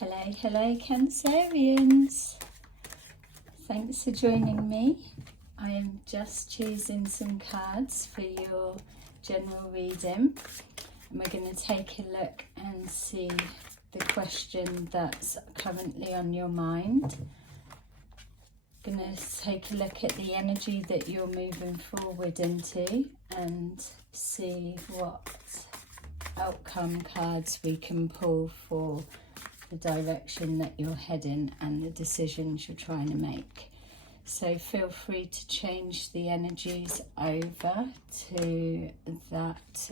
Hello Cancerians. Thanks for joining me. I am just choosing some cards for your general reading. And we're going to take a look and see the question that's currently on your mind. Going to take a look at the energy that you're moving forward into and see what outcome cards we can pull for the direction that you're heading and the decisions you're trying to make. So feel free to change the energies over to that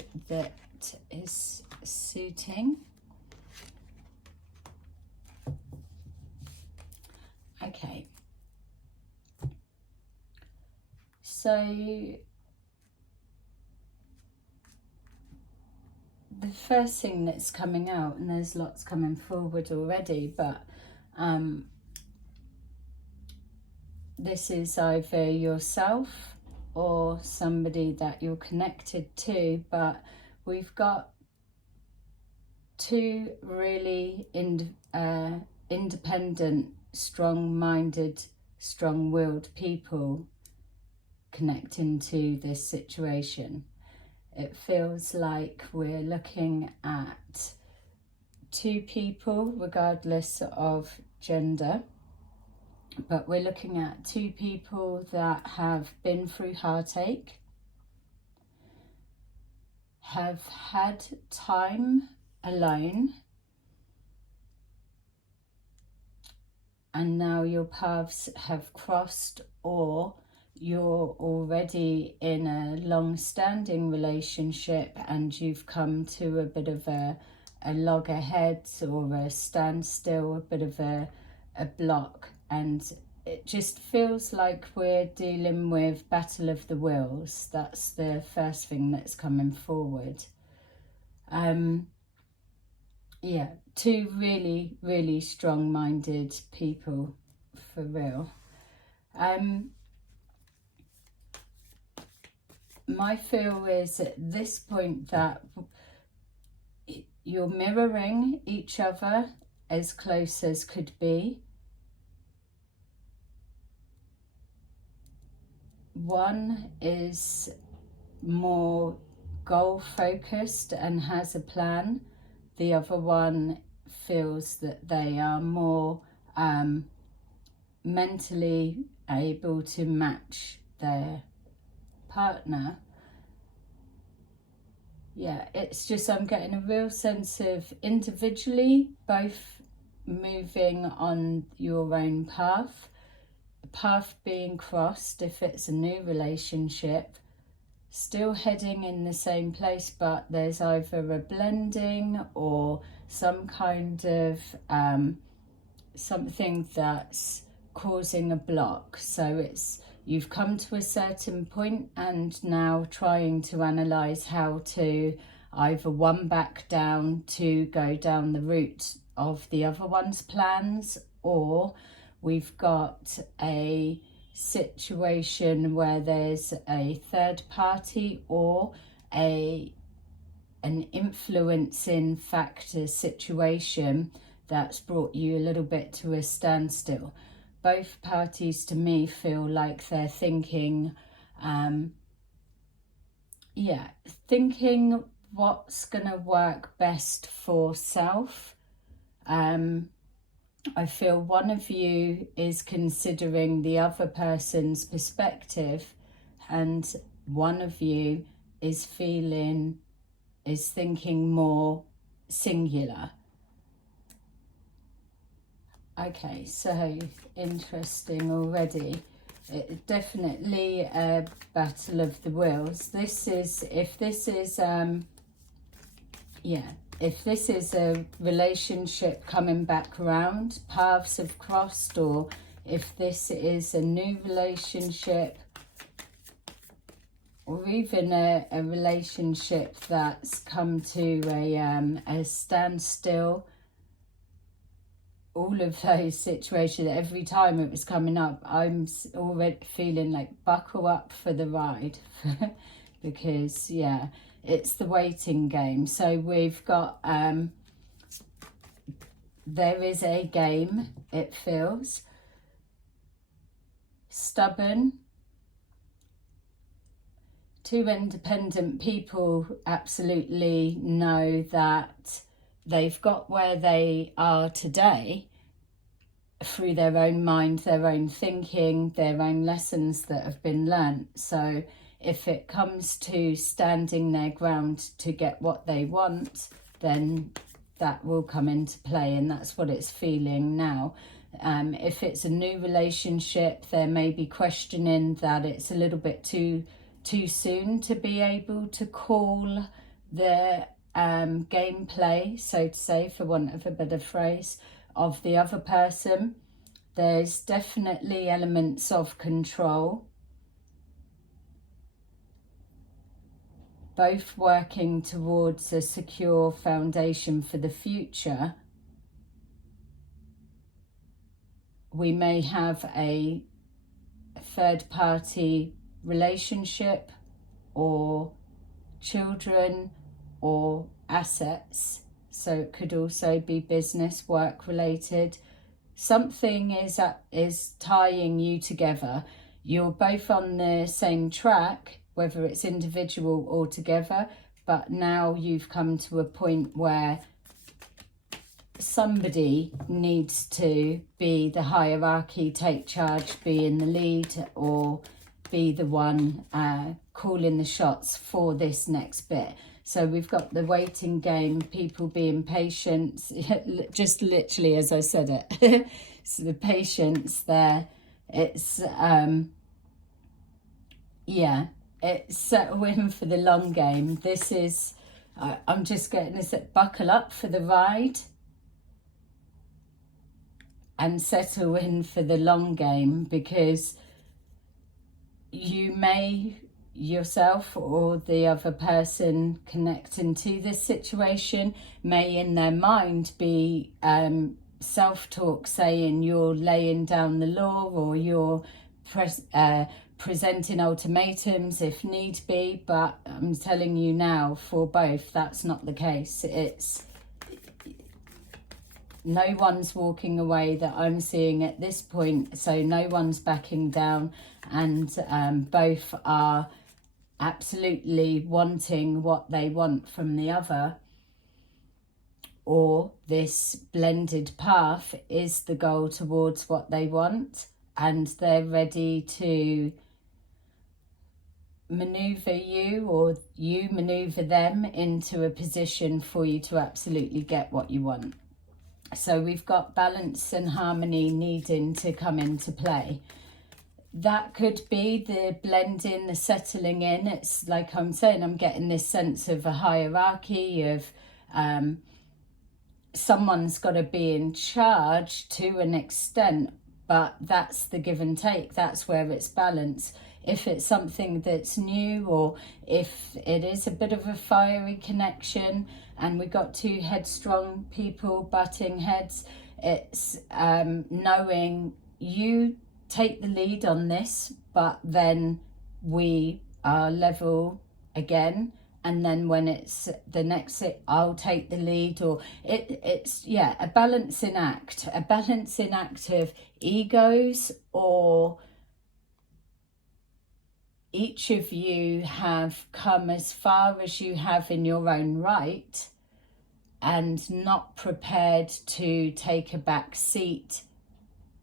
is suiting. Okay. So the first thing that's coming out, and there's lots coming forward already, but this is either yourself or somebody that you're connected to, but we've got two really independent, strong-minded, strong-willed people connecting to this situation. It feels like we're looking at two people, regardless of gender, but we're looking at two people that have been through heartache, have had time alone, and now your paths have crossed, or you're already in a long-standing relationship and you've come to a bit of a loggerheads or a standstill, a bit of a block, and it just feels like we're dealing with battle of the wills. That's the first thing that's coming forward. Yeah, two really, really strong-minded people, for real. My feel is at this point that you're mirroring each other as close as could be. One is more goal focused and has a plan. The other one feels that they are more mentally able to match their partner. Yeah, it's just I'm getting a real sense of individually both moving on your own path being crossed if it's a new relationship, still heading in the same place, but there's either a blending or some kind of something that's causing a block. So it's you've come to a certain point and now trying to analyse how to either one back down to go down the route of the other one's plans, or we've got a situation where there's a third party or an influencing factor situation that's brought you a little bit to a standstill. Both parties to me feel like they're thinking, thinking what's going to work best for self. I feel one of you is considering the other person's perspective, and one of you is thinking more singular. Okay, so interesting already. Definitely a battle of the wills. If this is a relationship coming back around, paths have crossed, or if this is a new relationship, or even a relationship that's come to a standstill, all of those situations, every time it was coming up, I'm already feeling like buckle up for the ride because, yeah, it's the waiting game. So we've got there is a game, it feels. Stubborn. Two independent people absolutely know that they've got where they are today through their own mind, their own thinking, their own lessons that have been learnt. So if it comes to standing their ground to get what they want, then that will come into play, and that's what it's feeling now. If it's a new relationship, they may be questioning that it's a little bit too soon to be able to call the gameplay, so to say, for want of a better phrase, of the other person. There's definitely elements of control, both working towards a secure foundation for the future. We may have a third-party relationship or children or assets, so it could also be business, work related. Something is tying you together. You're both on the same track, whether it's individual or together, but now you've come to a point where somebody needs to be the hierarchy, take charge, be in the lead, or be the one calling the shots for this next bit. So we've got the waiting game, people being patient, just literally as I said it. So the patience there, it's yeah, it's settle in for the long game. This is I'm just getting this, buckle up for the ride and settle in for the long game, because you may yourself or the other person connecting to this situation may in their mind be self-talk saying you're laying down the law, or you're presenting ultimatums if need be, but I'm telling you now, for both, that's not the case. It's no one's walking away that I'm seeing at this point, so no one's backing down, and both are absolutely wanting what they want from the other, or this blended path is the goal towards what they want, and they're ready to maneuver you, or you maneuver them into a position for you to absolutely get what you want. So we've got balance and harmony needing to come into play. That could be the blending, the settling in. It's like I'm saying, I'm getting this sense of a hierarchy of someone's got to be in charge to an extent, but that's the give and take. That's where it's balance. If it's something that's new, or if it is a bit of a fiery connection and we got two headstrong people butting heads, it's knowing you take the lead on this, but then we are level again, and then when it's the next I'll take the lead, or it's yeah, a balancing act of egos, or each of you have come as far as you have in your own right and not prepared to take a back seat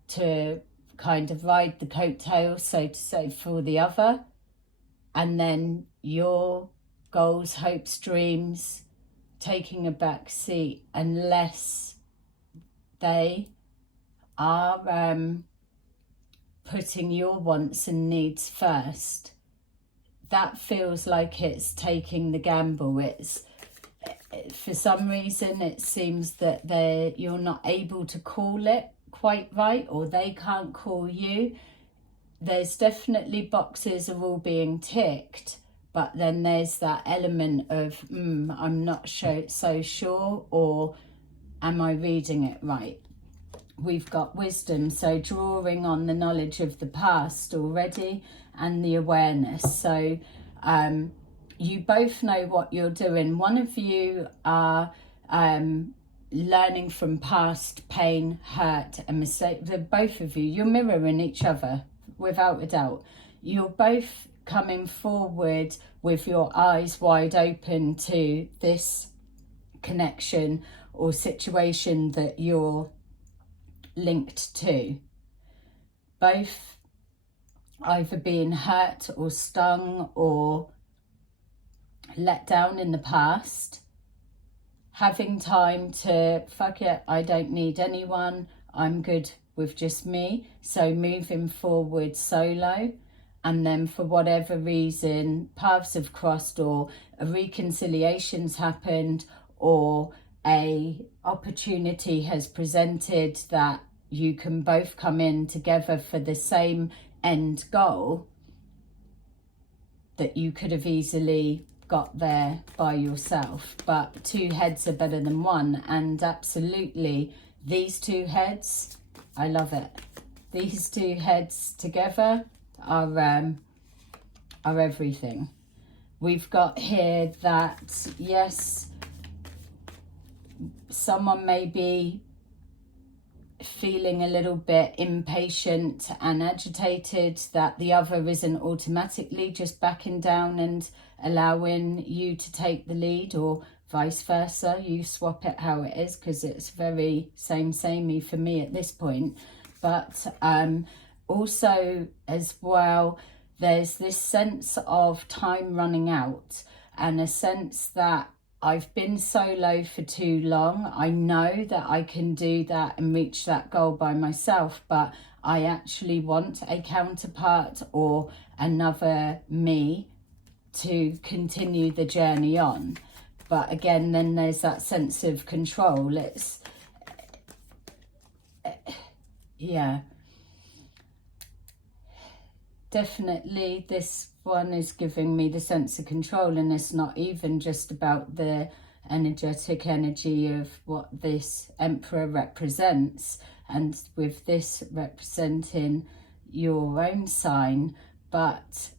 to kind of ride the coattails, so to say, for the other. And then your goals, hopes, dreams taking a back seat unless they are putting your wants and needs first. That feels like it's taking the gamble. It's, for some reason, it seems that you're not able to call it quite right, or they can't call you. There's definitely boxes are all being ticked, but then there's that element of I'm not so sure, or am I reading it right? We've got wisdom, so drawing on the knowledge of the past already and the awareness. So you both know what you're doing. One of you are learning from past pain, hurt and mistake. The both of you, you're mirroring each other without a doubt. You're both coming forward with your eyes wide open to this connection or situation that you're linked to. Both either being hurt or stung or let down in the past, having time to fuck it, I don't need anyone, I'm good with just me, so moving forward solo. And then for whatever reason paths have crossed, or a reconciliation's happened, or a opportunity has presented that you can both come in together for the same end goal, that you could have easily got there by yourself. But two heads are better than one, and absolutely these two heads, I love it. These two heads together are everything. We've got here that yes, someone may be feeling a little bit impatient and agitated, that the other isn't automatically just backing down and allowing you to take the lead, or vice versa. You swap it how it is, because it's very samey for me at this point. But also as well, there's this sense of time running out, and a sense that I've been solo for too long. I know that I can do that and reach that goal by myself, but I actually want a counterpart or another me to continue the journey on. But again, then there's that sense of control. It's, yeah. Definitely this one is giving me the sense of control, and it's not even just about the energetic energy of what this Emperor represents, and with this representing your own sign, but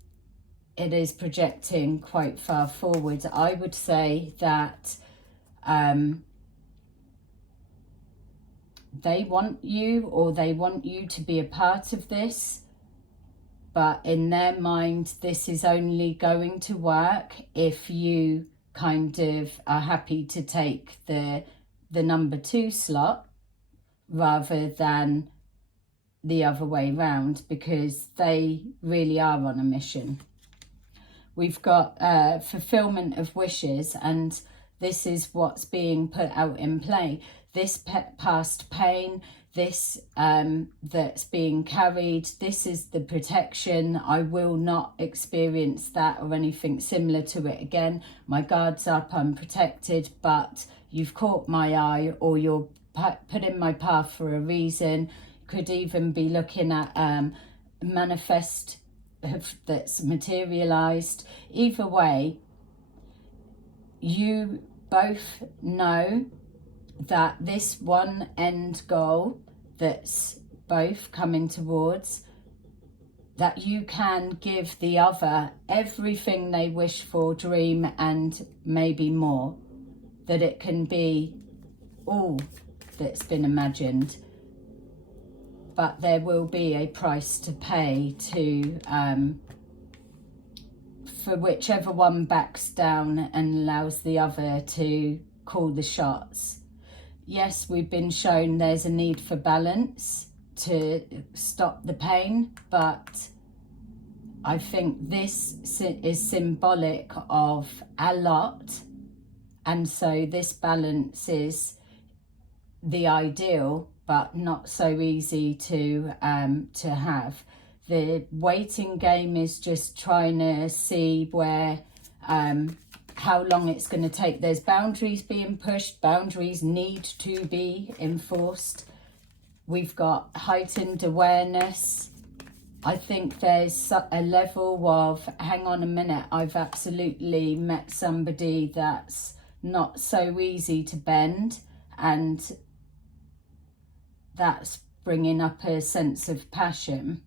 it is projecting quite far forward. I would say that they want you, or they want you to be a part of this. But in their mind, this is only going to work if you kind of are happy to take the number 2 slot rather than the other way round, because they really are on a mission. We've got fulfillment of wishes, and this is what's being put out in play. This past pain, this that's being carried, this is the protection. I will not experience that or anything similar to it again. My guard's up, I'm protected, but you've caught my eye, or you're put in my path for a reason. Could even be looking at manifest that's materialized. Either way, you both know that this one end goal that's both coming towards, that you can give the other everything they wish for, dream, and maybe more, that it can be all that's been imagined. But there will be a price to pay to for whichever one backs down and allows the other to call the shots. Yes, we've been shown there's a need for balance to stop the pain, but I think this is symbolic of a lot, and so this balance is the ideal, but not so easy to have. The waiting game is just trying to see where how long it's going to take. There's boundaries being pushed. Boundaries need to be enforced. We've got heightened awareness. I think there's a level of, hang on a minute, I've absolutely met somebody that's not so easy to bend, and that's bringing up a sense of passion.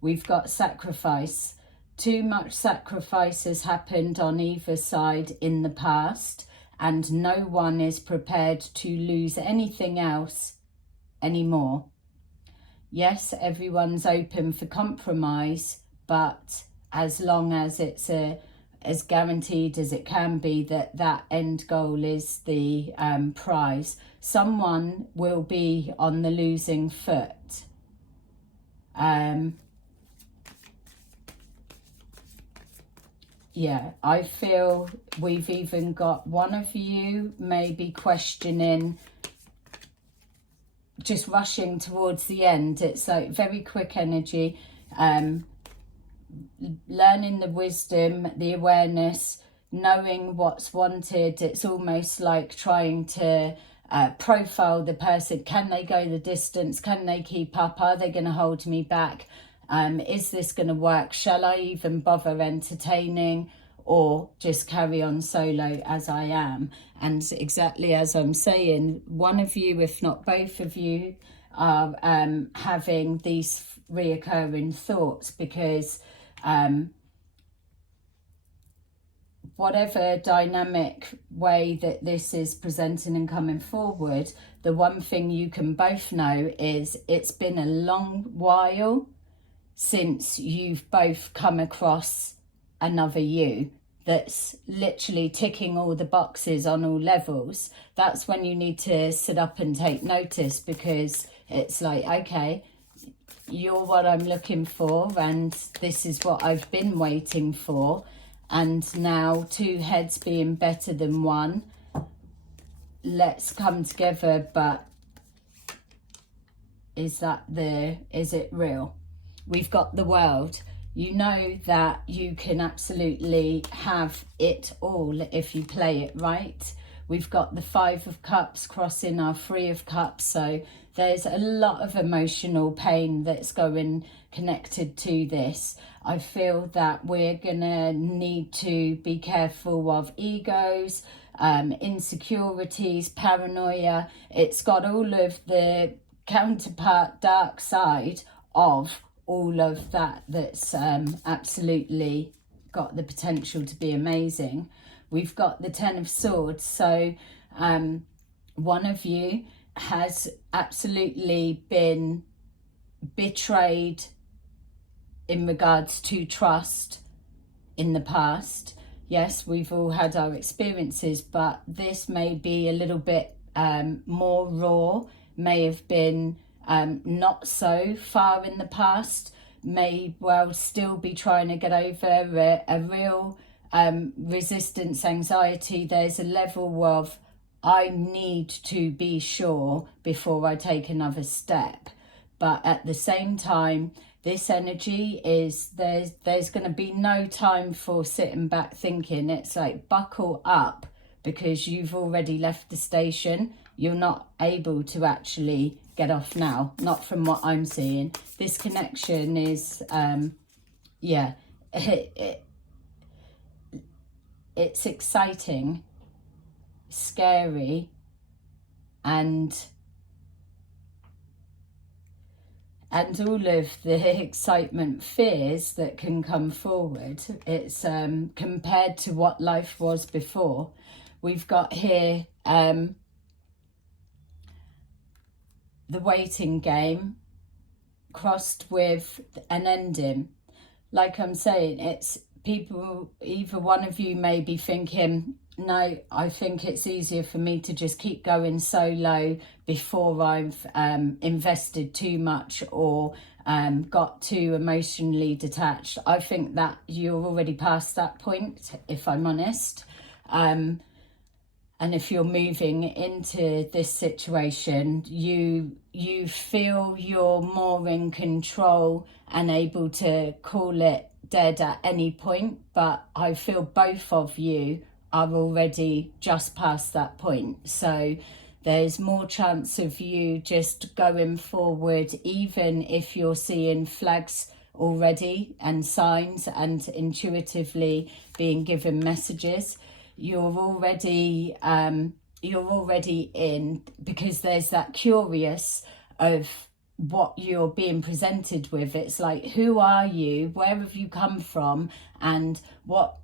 We've got sacrifice. Too much sacrifice has happened on either side in the past, and no one is prepared to lose anything else anymore. Yes, everyone's open for compromise, but as long as it's as guaranteed as it can be that end goal is the prize, someone will be on the losing foot. Yeah, I feel we've even got one of you maybe questioning, just rushing towards the end. It's like very quick energy, learning the wisdom, the awareness, knowing what's wanted. It's almost like trying to profile the person. Can they go the distance? Can they keep up? Are they going to hold me back? Is this going to work? Shall I even bother entertaining, or just carry on solo as I am? And exactly as I'm saying, one of you, if not both of you, are having these reoccurring thoughts, because whatever dynamic way that this is presenting and coming forward, the one thing you can both know is it's been a long while since you've both come across another you that's literally ticking all the boxes on all levels. That's when you need to sit up and take notice, because it's like, okay, you're what I'm looking for, and this is what I've been waiting for, and now two heads being better than one. Let's come together. But is it real? We've got the world. You know that you can absolutely have it all if you play it right. We've got the 5 of Cups crossing our 3 of Cups, so there's a lot of emotional pain that's going connected to this. I feel that we're gonna need to be careful of egos, insecurities, paranoia. It's got all of the counterpart dark side of all of that's absolutely got the potential to be amazing. We've got the 10 of Swords, so one of you has absolutely been betrayed in regards to trust in the past. Yes, we've all had our experiences, but this may be a little bit more raw, may have been not so far in the past, may well still be trying to get over a real resistance, anxiety. There's a level of, I need to be sure before I take another step. But at the same time, this energy is, there's going to be no time for sitting back thinking. It's like, buckle up, because you've already left the station. You're not able to actually get off now, not from what I'm seeing. This connection is, it's exciting, scary, and all of the excitement, fears that can come forward. It's compared to what life was before. We've got here the waiting game crossed with an ending. Like I'm saying, it's people, either one of you may be thinking, no, I think it's easier for me to just keep going solo before I've invested too much or got too emotionally detached. I think that you're already past that point, if I'm honest. And if you're moving into this situation, you feel you're more in control and able to call it dead at any point. But I feel both of you are already just past that point. So there's more chance of you just going forward, even if you're seeing flags already and signs and intuitively being given messages. You're already in, because there's that curious of what you're being presented with. It's like, who are you? Where have you come from? And what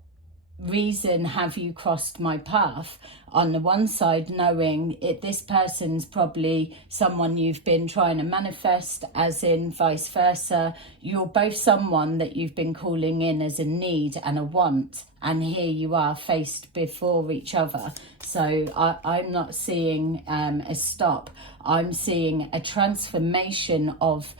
reason have you crossed my path? On the one side, knowing this person's probably someone you've been trying to manifest, as in vice versa. You're both someone that you've been calling in as a need and a want, and here you are faced before each other. So I'm not seeing a stop. I'm seeing a transformation of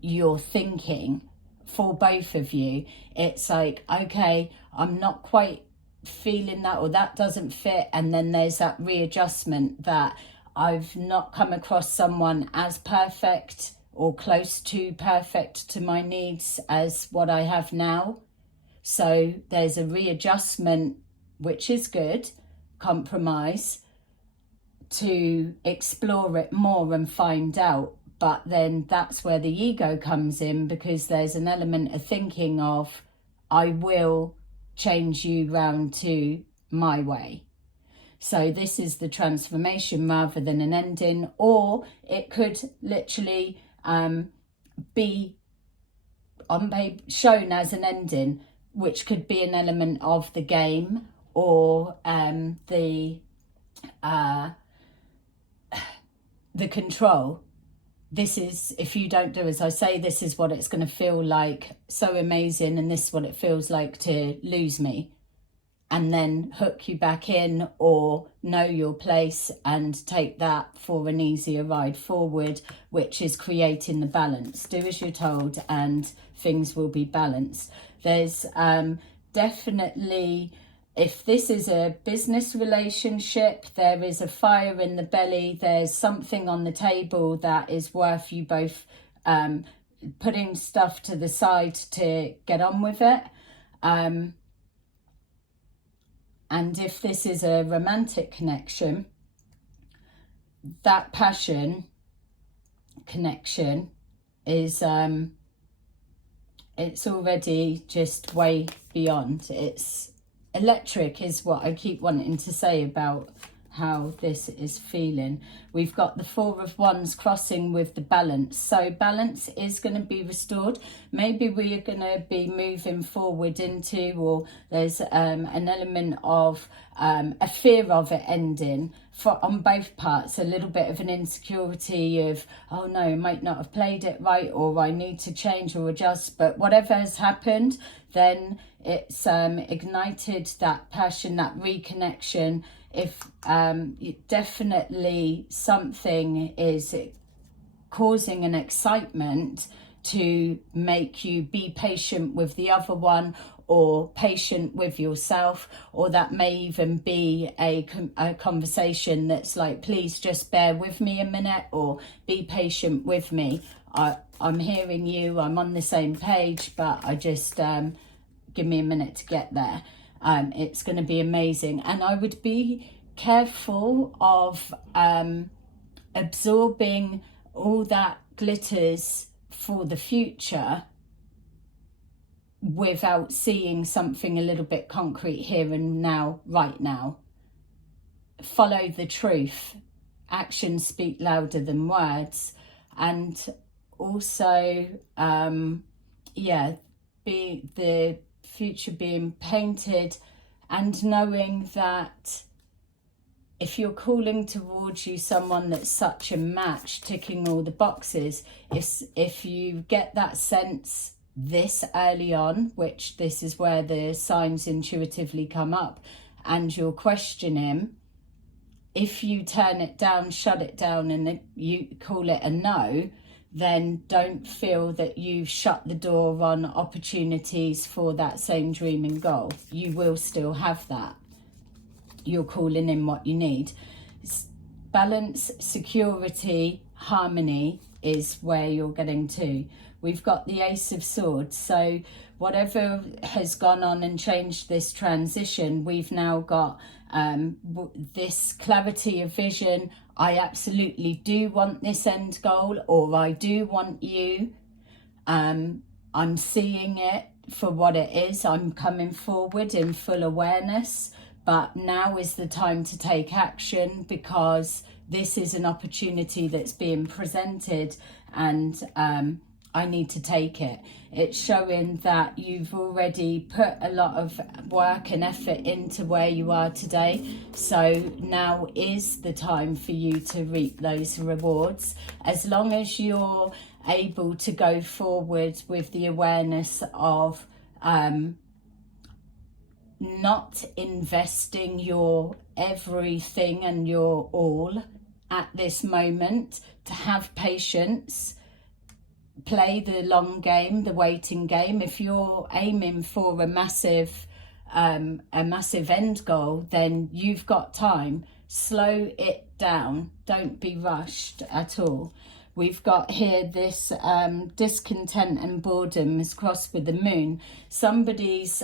your thinking for both of you. It's like, okay, I'm not quite feeling that, or that doesn't fit, and then there's that readjustment that I've not come across someone as perfect or close to perfect to my needs as what I have now. So there's a readjustment, which is good, compromise, to explore it more and find out. But then that's where the ego comes in, because there's an element of thinking of, I will change you round to my way. So this is the transformation rather than an ending. Or it could literally be shown as an ending, which could be an element of the game, or the control. This is, if you don't do as I say, this is what it's going to feel like, so amazing, and this is what it feels like to lose me. And then hook you back in, or know your place and take that for an easier ride forward, which is creating the balance. Do as you're told and things will be balanced. There's definitely, if this is a business relationship, there is a fire in the belly. There's something on the table that is worth you both putting stuff to the side to get on with it. And if this is a romantic connection, that passion connection is it's already just way beyond. It's electric, is what I keep wanting to say about how this is feeling. We've got the Four of Wands crossing with the balance. So balance is going to be restored. Maybe we are going to be moving forward into, or there's an element of a fear of it ending on both parts. A little bit of an insecurity of, oh no, I might not have played it right, or I need to change or adjust. But whatever has happened, then it's ignited that passion, that reconnection. If definitely something is causing an excitement to make you be patient with the other one, or patient with yourself, or that may even be a conversation that's like, please just bear with me a minute, or be patient with me. I'm hearing you, I'm on the same page, but I just give me a minute to get there. It's going to be amazing. And I would be careful of absorbing all that glitters for the future without seeing something a little bit concrete here and now, right now. Follow the truth. Actions speak louder than words. And also, be the future being painted, and knowing that if you're calling towards you someone that's such a match, ticking all the boxes, if you get that sense this early on, which this is where the signs intuitively come up, and you're questioning, if you turn it down, shut it down, and you call it a no, then don't feel that you've shut the door on opportunities for that same dream and goal. You will still have that. You're calling in what you need. Balance, security, harmony is where you're getting to. We've got the Ace of Swords. So whatever has gone on and changed this transition, we've now got this clarity of vision. I absolutely do want this end goal, or I do want you. I'm seeing it for what it is. I'm coming forward in full awareness, but now is the time to take action, because this is an opportunity that's being presented, and I need to take it. It's showing that you've already put a lot of work and effort into where you are today. So now is the time for you to reap those rewards. As long as you're able to go forward with the awareness of not investing your everything and your all at this moment, to have patience, play the long game, the waiting game. If you're aiming for a massive end goal, then you've got time. Slow it down. Don't be rushed at all. We've got here this discontent and boredom is crossed with the moon. Somebody's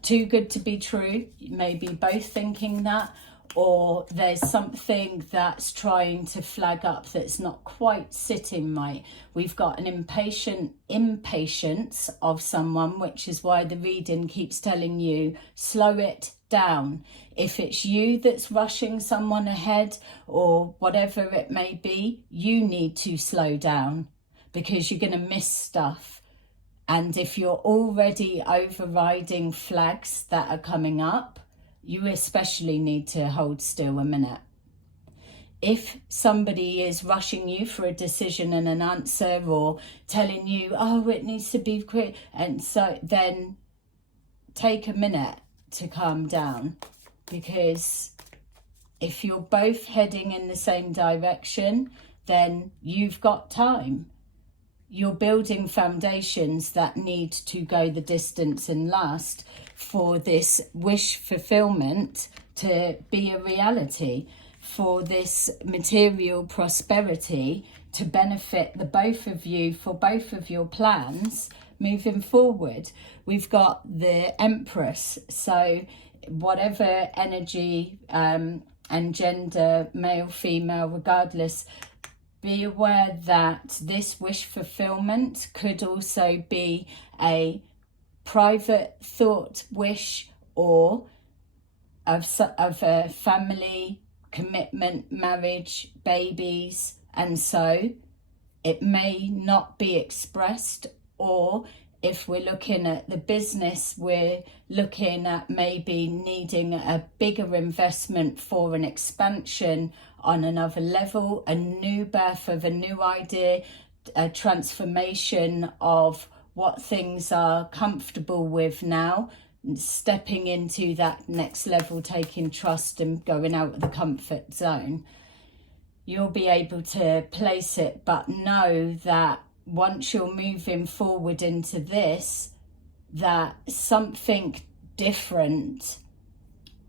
too good to be true. You may be both thinking that, or there's something that's trying to flag up that's not quite sitting right. We've got an impatience of someone, which is why the reading keeps telling you, slow it down. If it's you that's rushing someone ahead or whatever it may be, you need to slow down, because you're going to miss stuff. And if you're already overriding flags that are coming up, you especially need to hold still a minute. If somebody is rushing you for a decision and an answer, or telling you, oh, it needs to be quick, and so then take a minute to calm down, because if you're both heading in the same direction, then you've got time. You're building foundations that need to go the distance and last for this wish fulfillment to be a reality, for this material prosperity to benefit the both of you, for both of your plans moving forward. We've got the Empress, so whatever energy and gender, male, female, regardless, be aware that this wish fulfillment could also be a private thought wish, or of a family commitment, marriage, babies, and so it may not be expressed. Or if we're looking at the business, we're looking at maybe needing a bigger investment for an expansion on another level, a new birth of a new idea, a transformation of what things are comfortable with now, stepping into that next level, taking trust and going out of the comfort zone. You'll be able to place it, but know that once you're moving forward into this, that something different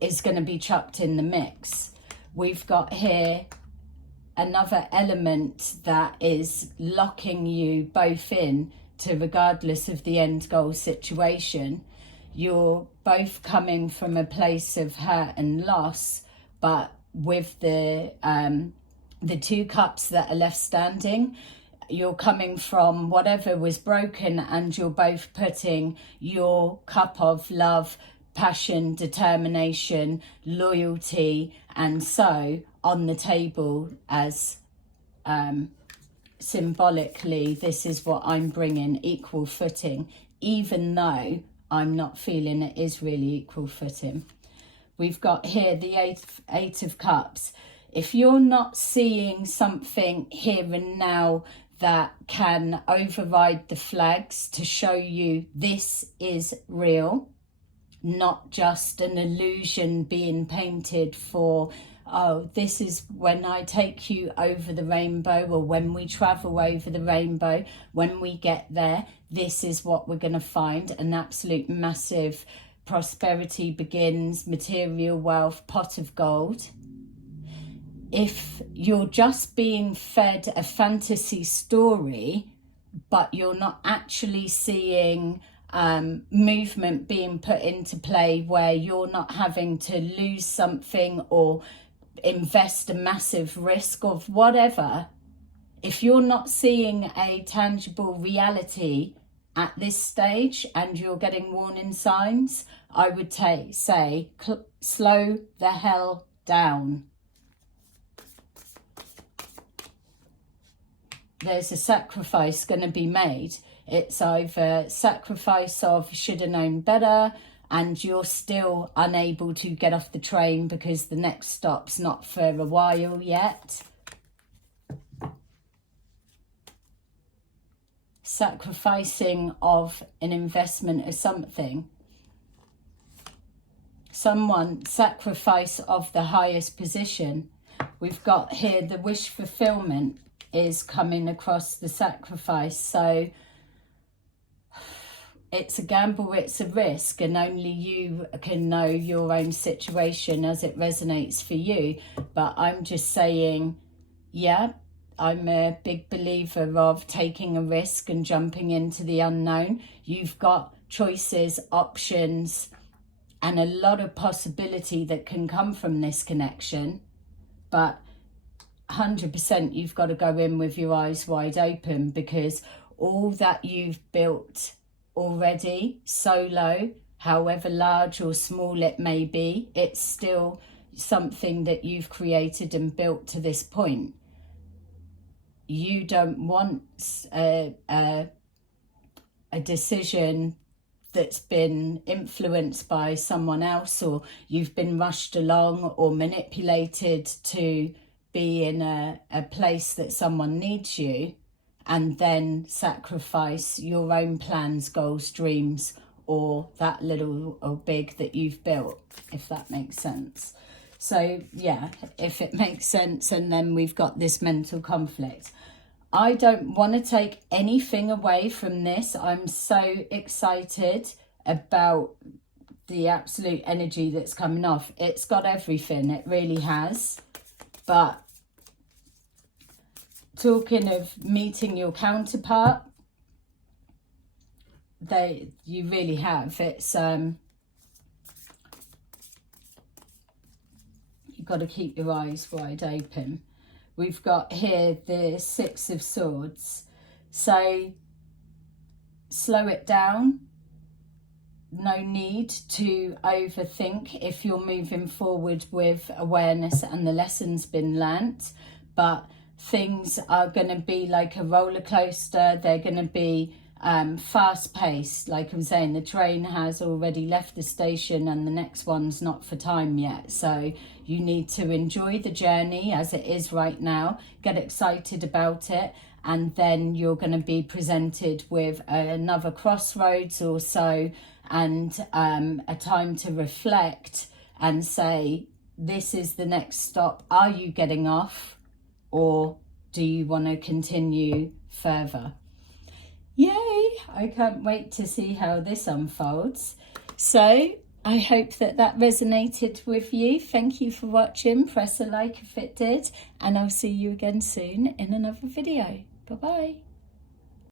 is going to be chucked in the mix. We've got here another element that is locking you both in to, regardless of the end goal situation, you're both coming from a place of hurt and loss, but with the two cups that are left standing, you're coming from whatever was broken, and you're both putting your cup of love, passion, determination, loyalty, and so on the table as symbolically, this is what I'm bringing, equal footing, even though I'm not feeling it is really equal footing. We've got here the Eight of Cups. If you're not seeing something here and now that can override the flags to show you this is real, not just an illusion being painted for, oh, this is when I take you over the rainbow, or when we travel over the rainbow, when we get there, this is what we're going to find, an absolute massive prosperity begins, material wealth, pot of gold. If you're just being fed a fantasy story, but you're not actually seeing movement being put into play, where you're not having to lose something or invest a massive risk of whatever, if you're not seeing a tangible reality at this stage and you're getting warning signs, I would say slow the hell down. there's a sacrifice going to be made. It's either sacrifice of should have known better, and you're still unable to get off the train because the next stop's not for a while yet. Sacrificing of an investment or something. Someone, sacrifice of the highest position. We've got here the wish fulfillment is coming across the sacrifice. So it's a gamble, it's a risk, and only you can know your own situation as it resonates for you. But I'm just saying, yeah, I'm a big believer of taking a risk and jumping into the unknown. You've got choices, options, and a lot of possibility that can come from this connection. But 100% you've got to go in with your eyes wide open, because all that you've built already solo, however large or small it may be, it's still something that you've created and built to this point. You don't want a decision that's been influenced by someone else, or you've been rushed along or manipulated to be in a place that someone needs you, and then sacrifice your own plans, goals, dreams, or that little or big that you've built, if that makes sense. So yeah, if it makes sense. And then we've got this mental conflict. I don't want to take anything away from this. I'm so excited about the absolute energy that's coming off. It's got everything, it really has. But talking of meeting your counterpart, you really have. It's you've got to keep your eyes wide open. We've got here the Six of Swords. So slow it down. No need to overthink if you're moving forward with awareness and the lesson's been learnt. But things are going to be like a roller coaster. They're going to be fast paced. Like I'm saying, the train has already left the station and the next one's not for time yet. So you need to enjoy the journey as it is right now, get excited about it, and then you're going to be presented with another crossroads or so, and a time to reflect and say, this is the next stop. Are you getting off, or do you want to continue further? Yay! I can't wait to see how this unfolds. So I hope that resonated with you. Thank you for watching. Press a like if it did, and I'll see you again soon in another video. Bye-bye.